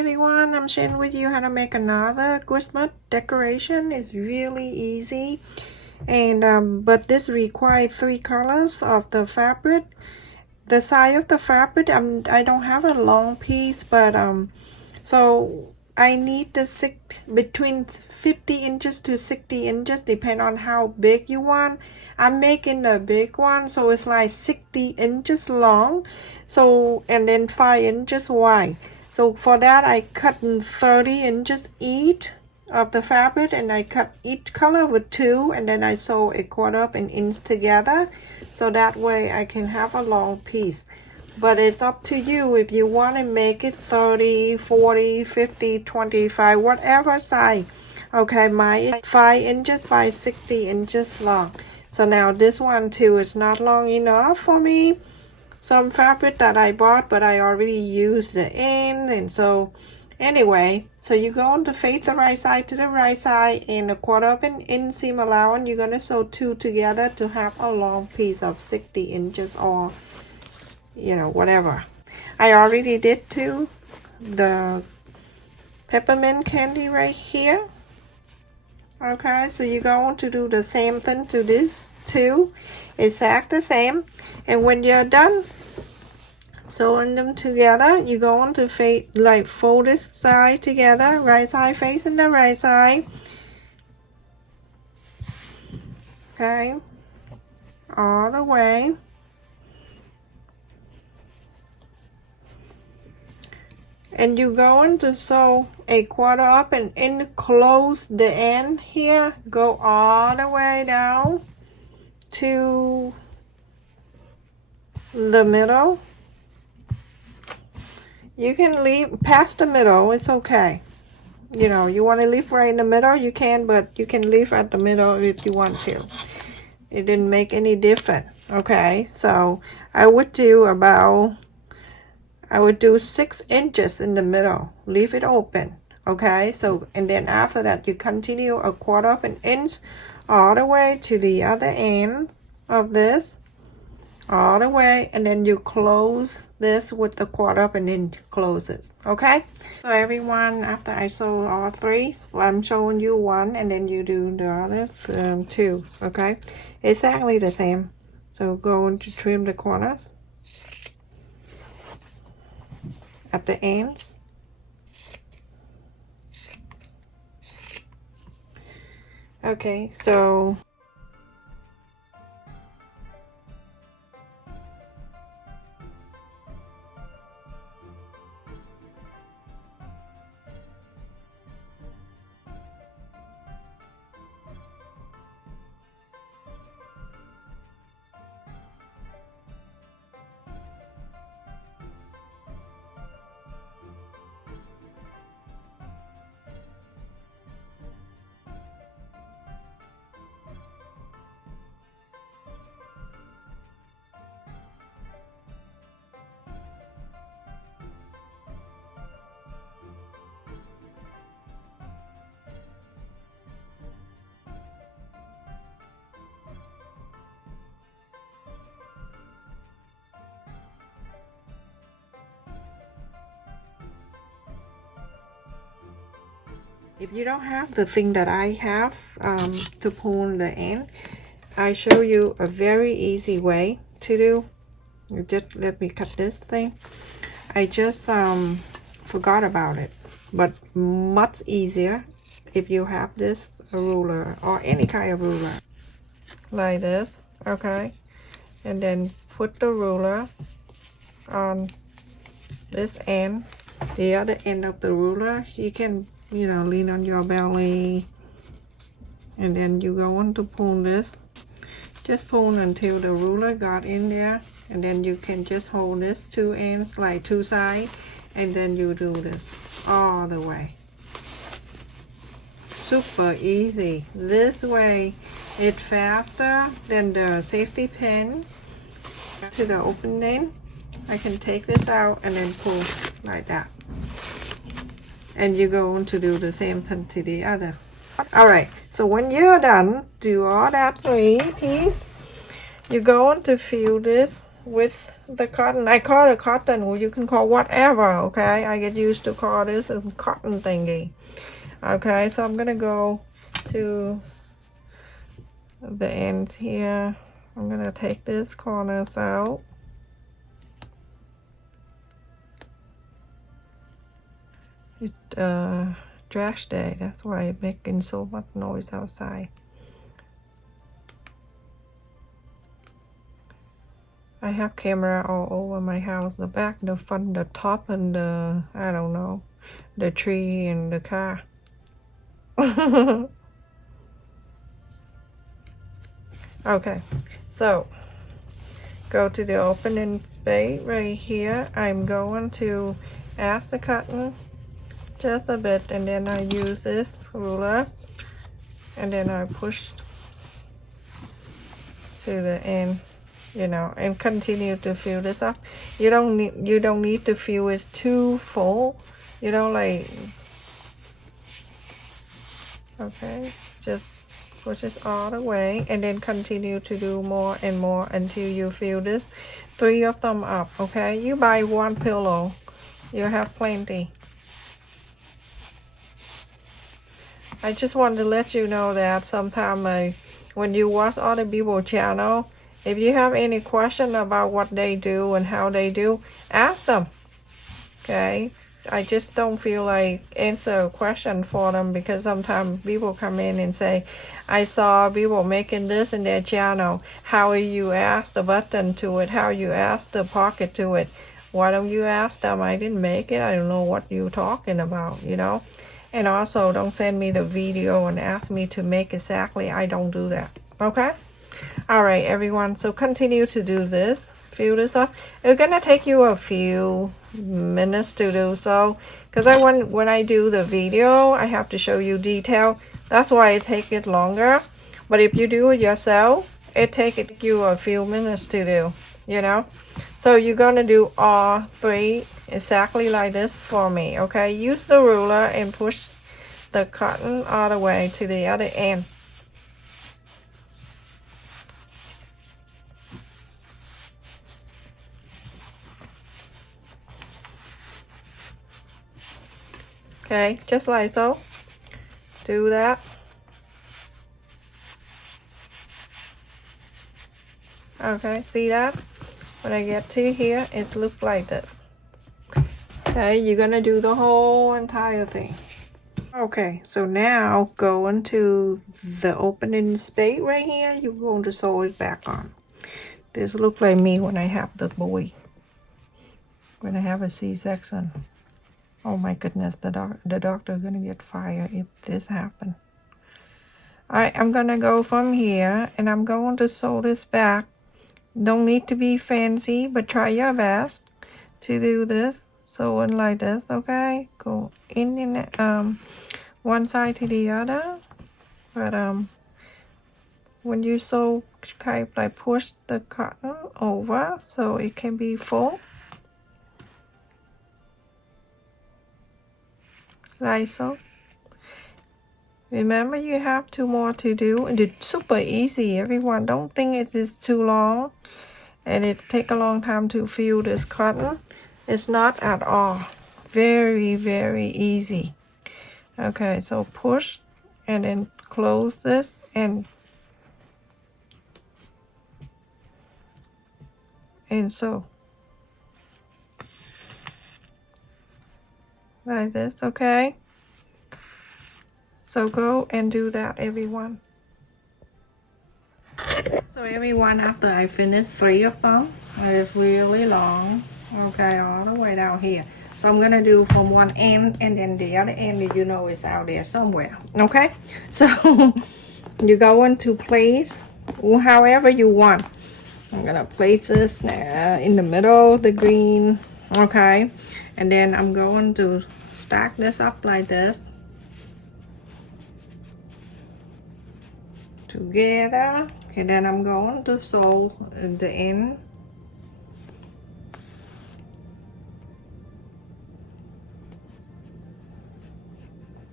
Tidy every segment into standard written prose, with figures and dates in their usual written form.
everyone, I'm sharing with you how to make another Christmas decoration. It's really easy, and but this requires 3 colors of the fabric. The size of the fabric, I don't have a long piece, but so I need the between 50 inches to 60 inches, depend on how big you want. I'm making a big one, so it's like 60 inches long, so and then 5 inches wide. So for that, I cut 30 inches each of the fabric, and I cut each color with 2, and then I sew a 1/4 of an inch together, so that way I can have a long piece. But it's up to you if you want to make it 30, 40, 50, 25, whatever size. Okay, my 5 inches by 60 inches long. So now this one too is not long enough for me. Some fabric that I bought, but I already used the end, and so anyway, so you're going to face the right side to the right side, and a 1/4 of an inch seam allowance. You're going to sew 2 together to have a long piece of 60 inches, or whatever. I already did too the peppermint candy right here. Okay, so you're going to do the same thing to this too, exact the same. And when you're done sewing them together, you're going to fold this side together, right side facing the right side. Okay, all the way. And you're going to sew a 1/4 up and close the end here, go all the way down to the middle. You can leave past the middle, it's okay. You want to leave right in the middle, you can, but you can leave at the middle if you want to. It didn't make any difference. Okay, so I would do 6 inches in the middle, leave it open. Okay, so and then after that you continue a 1/4 of an inch all the way to the other end of this, all the way, and then you close this with the 1/4 of an inch closes. Okay, so everyone, after I sew all 3, I'm showing you 1, and then you do the other 2. Okay, exactly the same. So go to trim the corners at the ends. Okay, so if you don't have the thing that I have to pull the end, I show you a very easy way to do. You just let me cut this thing. I just forgot about it, but much easier if you have this ruler or any kind of ruler like this. Okay, and then put the ruler on this end, the other end of the ruler. You can lean on your belly, and then you go on to pull this. Just pull until the ruler got in there, and then you can just hold this 2 ends, like 2 sides, and then you do this all the way. Super easy. This way it's faster than the safety pin. To the opening, I can take this out and then pull like that. And you're going to do the same thing to the other. Alright, so when you're done, do all that 3 pieces, you're going to fill this with the cotton. I call it cotton, or you can call whatever, okay? I get used to call this a cotton thingy. Okay, so I'm gonna go to the ends here. I'm gonna take these corners out. It trash day, that's why it's making so much noise outside. I have camera all over my house, the back, the front, the top, and the, I don't know, the tree and the car. Okay, so go to the opening space right here. I'm going to ask the cotton just a bit, and then I use this ruler, and then I push to the end, you know, and continue to fill this up. You don't need to fill it too full, you know, like, okay, just push this all the way, and then continue to do more and more until you fill this 3 of them up. Okay, you buy 1 pillow, you have plenty. I just want to let you know that sometimes when you watch other people's channel, if you have any question about what they do and how they do, ask them. Okay, I just don't feel like answer a question for them, because sometimes people come in and say, I saw people making this in their channel. How you ask the button to it? How you ask the pocket to it? Why don't you ask them? I didn't make it. I don't know what you're talking about, you know? And also, don't send me the video and ask me to make exactly. I don't do that. Okay? All right, everyone. So continue to do this. Fill this up. It's gonna take you a few minutes to do so, because when I do the video, I have to show you detail. That's why it takes it longer. But if you do it yourself, it takes you a few minutes to do, you know. So you're gonna do all 3 exactly like this for me. Okay, use the ruler and push the cotton all the way to the other end. Okay, just like so. Do that. Okay, see that? When I get to here, it looks like this. Okay, you're gonna do the whole entire thing. Okay, so now go into the opening space right here. You're going to sew it back on. This look like me when I have the boy. When I have a C-section. Oh my goodness, the doctor gonna get fired if this happen. Alright, I'm gonna go from here, and I'm going to sew this back. Don't need to be fancy, but try your best to do this. Sewing like this, okay? Go in and one side to the other. But when you sew, kind of like push the cotton over so it can be full. Like so. Remember, you have 2 more to do, and it's super easy, everyone. Don't think it is too long and it take a long time to fill this cotton. It's not at all. Very, very easy. Okay, so push and then close this and sew. Like this, okay? So go and do that, everyone. So everyone, after I finish 3 of them, it's really long, okay, all the way down here. So I'm gonna do from one end, and then the other end, you know, is out there somewhere, okay? So you go into place however you want. I'm gonna place this in the middle, the green, okay? And then I'm going to stack this up like this together. Okay, then I'm going to sew the end.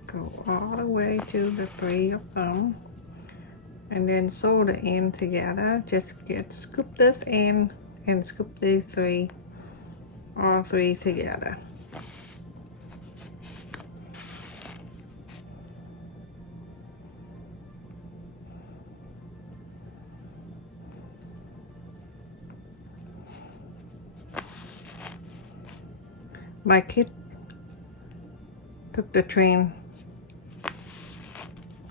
Go all the way to the 3 of them, and then sew the end together. Just scoop this end and scoop these three, all three together. My kid took the train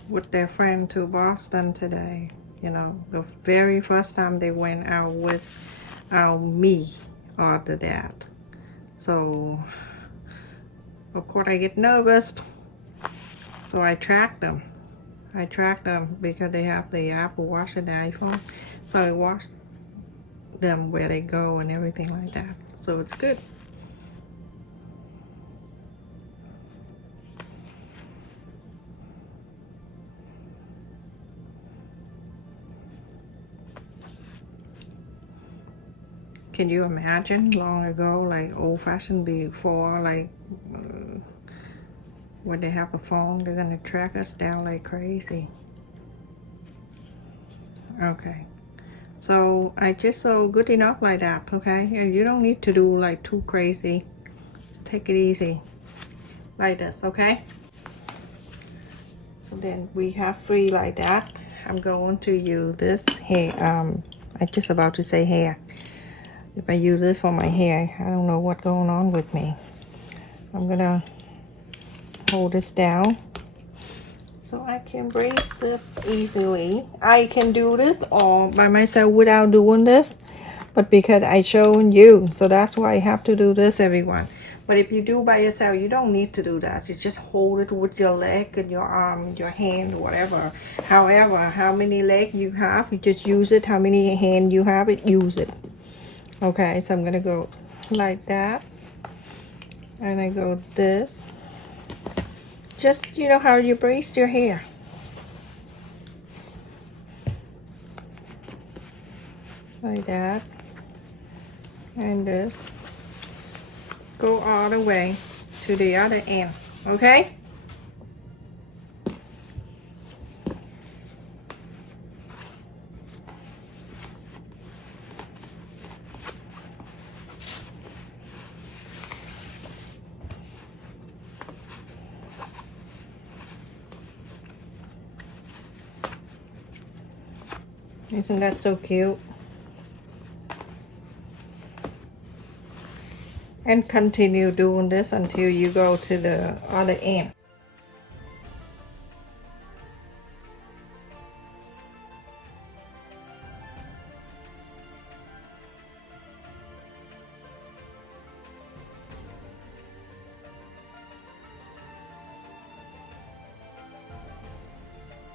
with their friend to Boston today. You know, the very first time they went out with me or the dad. So, of course, I get nervous. So I track them. I track them because they have the Apple Watch and the iPhone. So I watch them where they go and everything like that. So it's good. Can you imagine long ago, like old-fashioned before, like when they have a phone, they're gonna track us down like crazy. Okay, so I just sew good enough like that, okay? And you don't need to do like too crazy. Take it easy, like this, okay? So then we have three like that. I'm going to use this hair. I'm just about to say hair. If I use this for my hair, I don't know what's going on with me. I'm gonna hold this down so I can brace this easily. I can do this all by myself without doing this, but because I showing you, so that's why I have to do this, everyone. But if you do by yourself, you don't need to do that. You just hold it with your leg and your arm, your hand, whatever. However, how many legs you have, you just use it. How many hand you have, it use it. Okay, so I'm gonna go like that, and I go this. Just, you know how you brace your hair. Like that. And this. Go all the way to the other end. Okay? Isn't that so cute? And continue doing this until you go to the other end.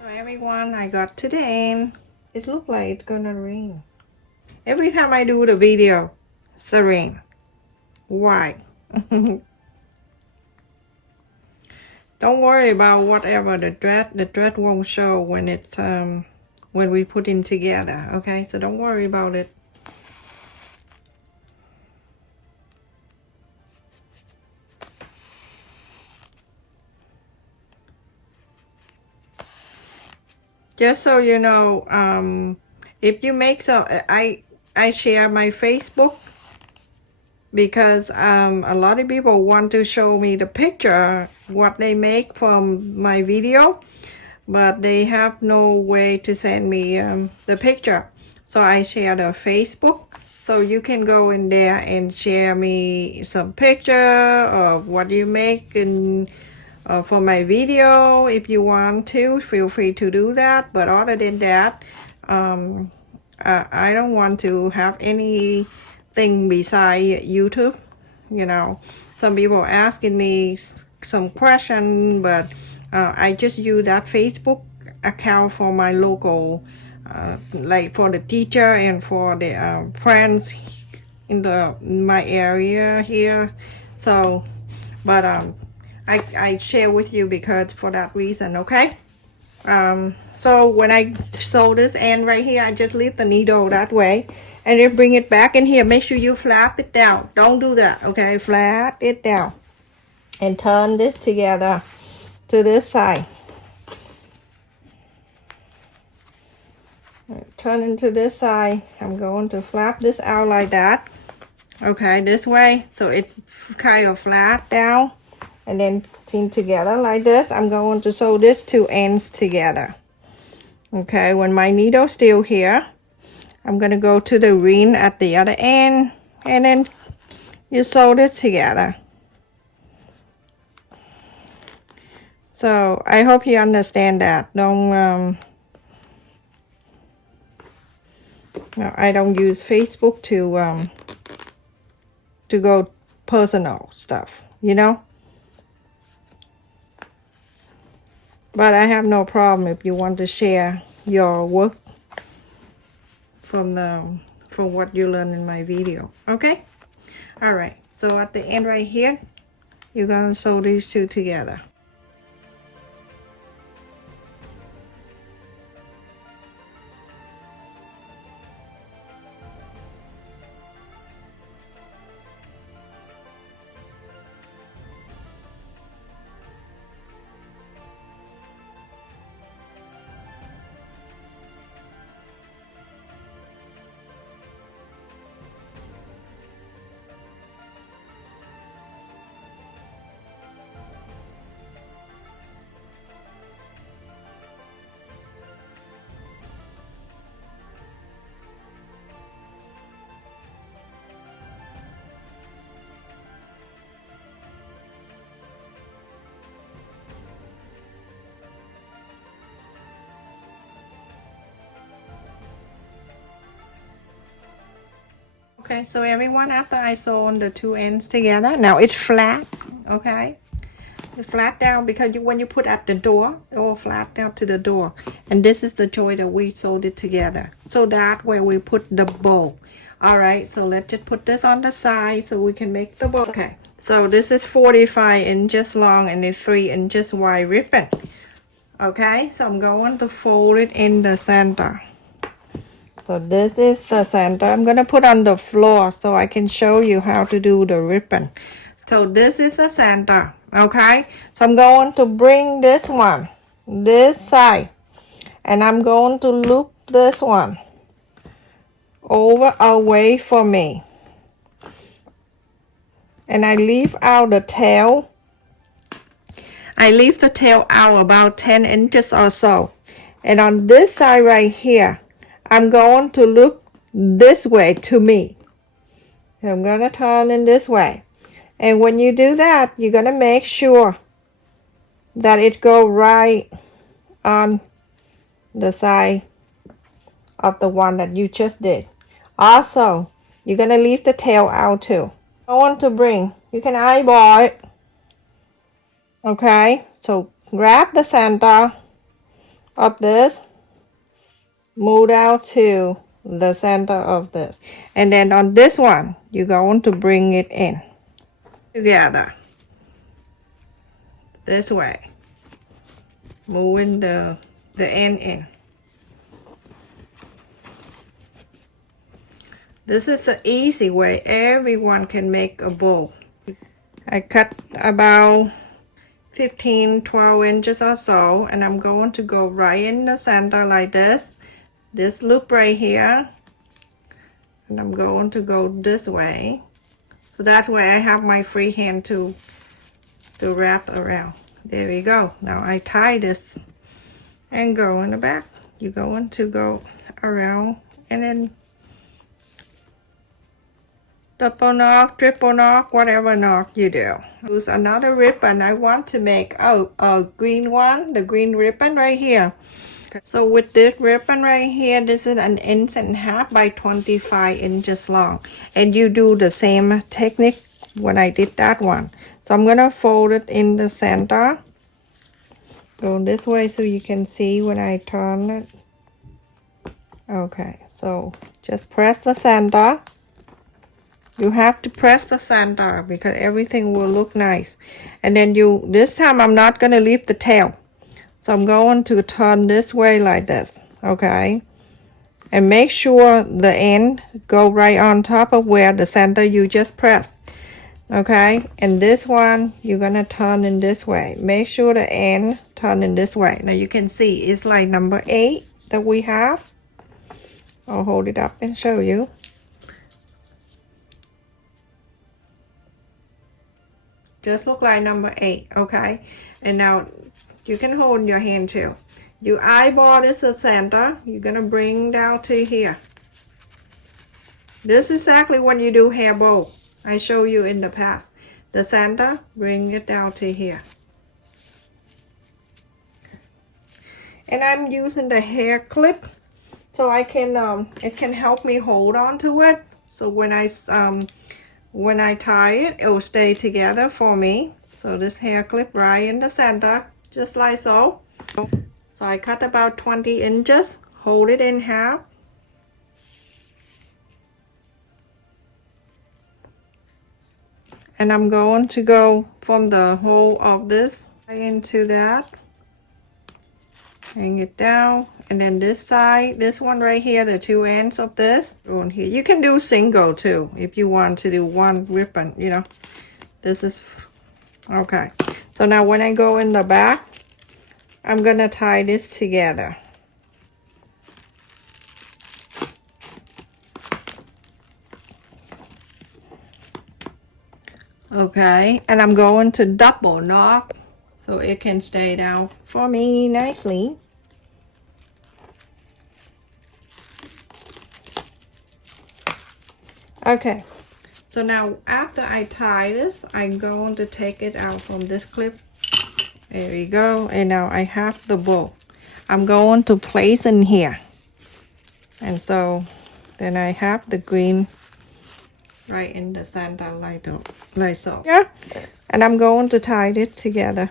So everyone, I got to the end. It looked like it's gonna rain. Every time I do the video, it's the rain. Why? Don't worry about whatever the thread won't show when it's when we put in together, okay? So don't worry about it. Just so you know, if you make so I share my Facebook because a lot of people want to show me the picture what they make from my video, but they have no way to send me the picture. So I share the Facebook, so you can go in there and share me some picture of what you make and for my video. If you want to, feel free to do that. But other than that, I don't want to have anything beside YouTube. You know, some people asking me some question, but I just use that Facebook account for my local, like for the teacher and for the friends in my area here. So, but I share with you because for that reason, okay? So when I sew this end right here, I just leave the needle that way and then bring it back in here. Make sure you flap it down. Don't do that, okay? Flat it down and turn this together to this side. turn into this side. I'm going to flap this out like that. Okay, this way, so it's kind of flat down, and then seam together like this. I'm going to sew these two ends together. Okay, when my needle's still here, I'm gonna go to the ring at the other end, and then you sew this together. So I hope you understand that. Don't no, I don't use Facebook to go personal stuff, you know. But I have no problem if you want to share your work from what you learn in my video. Okay. All right, so at the end right here, you're gonna sew these two together. Okay, so everyone, after I sew on the two ends together, now it's flat. Okay, it's flat down because when you put at the door, it all flat down to the door. And this is the joint that we sewed it together, so that where we put the bow. All right, so let's just put this on the side so we can make the bow. Okay, so this is 45 inches long and it's 3 inches wide ribbon. Okay, so I'm going to fold it in the center. So this is the center. I'm gonna put on the floor so I can show you how to do the ribbon. So this is the center. Okay, so I'm going to bring this one this side, and I'm going to loop this one over away from me, and I leave out the tail. I leave the tail out about 10 inches or so, and on this side right here, I'm going to look this way to me. I'm gonna turn in this way, and when you do that, you're gonna make sure that it go right on the side of the one that you just did. Also, you're gonna leave the tail out too. I want to bring, you can eyeball it. Okay, so grab the center of this, move out to the center of this, and then on this one you're going to bring it in together this way, moving the end in. This is the easy way. Everyone can make a bow. I cut about 12 inches or so, and I'm going to go right in the center like this loop right here, and I'm going to go this way, so that way I have my free hand to wrap around. There we go. Now I tie this and go in the back. You're going to go around and then double knock, triple knock, whatever knock you do. Use another ribbon. I want to make a green one, the green ribbon right here. So with this ribbon right here, this is 1.5 inches by 25 inches long, and you do the same technique when I did that one. So I'm gonna fold it in the center, go this way so you can see when I turn it. Okay, so just press the center. You have to press the center because everything will look nice. And then this time I'm not gonna leave the tail. So I'm going to turn this way like this, okay? And make sure the end go right on top of where the center you just pressed, okay? And this one, you're gonna turn in this way. Make sure the end turn in this way. Now you can see it's like number 8 that we have. I'll hold it up and show you. Just look like number 8, okay? And now you can hold in your hand too. You eyeball this at center. You're gonna bring down to here. This is exactly when you do hair bow. I show you in the past. The center, bring it down to here. And I'm using the hair clip so I can it can help me hold on to it. So when I tie it, it will stay together for me. So this hair clip right in the center, just like so. So I cut about 20 inches, hold it in half. And I'm going to go from the hole of this into that. Hang it down. And then this side, this one right here, the two ends of this, on here. You can do single too, if you want to do one ribbon, you know. This is, okay. So now when I go in the back, I'm gonna tie this together. Okay, and I'm going to double knot so it can stay down for me nicely. Okay, so now after I tie this, I'm going to take it out from this clip. There we go. And now I have the bow. I'm going to place in here. And so then I have the green right in the center like so. Yeah. And I'm going to tie it together.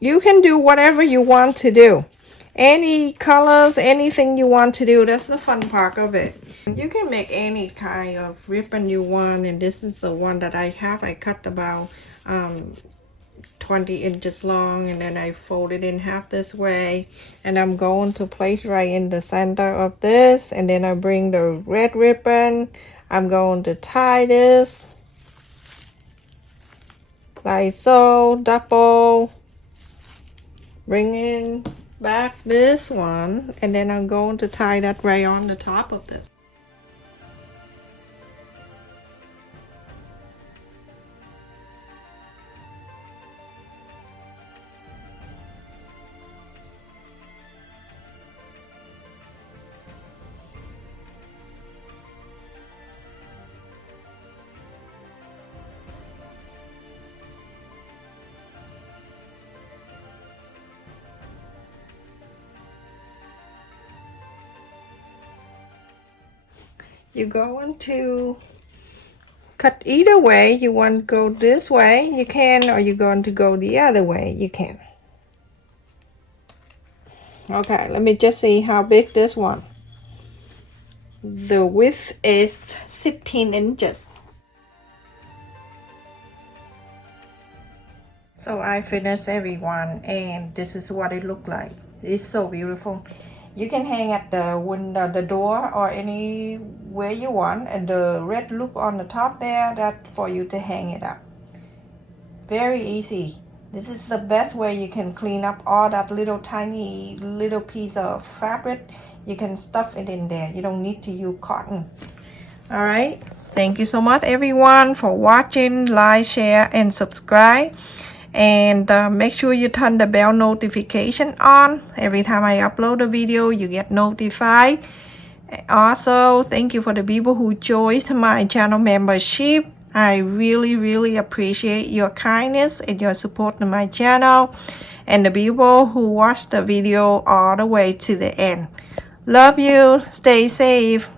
You can do whatever you want to do. Any colors, anything you want to do. That's the fun part of it. You can make any kind of ribbon you want, and this is the one that I have. I cut about 20 inches long, and then I fold it in half this way, and I'm going to place right in the center of this, and then I bring the red ribbon. I'm going to tie this like so, double, bring in back this one, and then I'm going to tie that right on the top of this. You're going to cut either way. You want to go this way, you can, or you're going to go the other way, you can. Okay, let me just see how big this one. The width is 16 inches. So I finished everyone, and this is what it looked like. It's so beautiful. You can hang at the window, the door, or anywhere you want, and the red loop on the top there, that's for you to hang it up. Very easy. This is the best way you can clean up all that tiny little piece of fabric. You can stuff it in there. You don't need to use cotton. All right, thank you so much everyone for watching. Like, share, and subscribe, and make sure you turn the bell notification on. Every time I upload a video, you get notified. Also, thank you for the people who joined my channel membership. I really appreciate your kindness and your support to my channel, and the people who watch the video all the way to the end. Love you. Stay safe.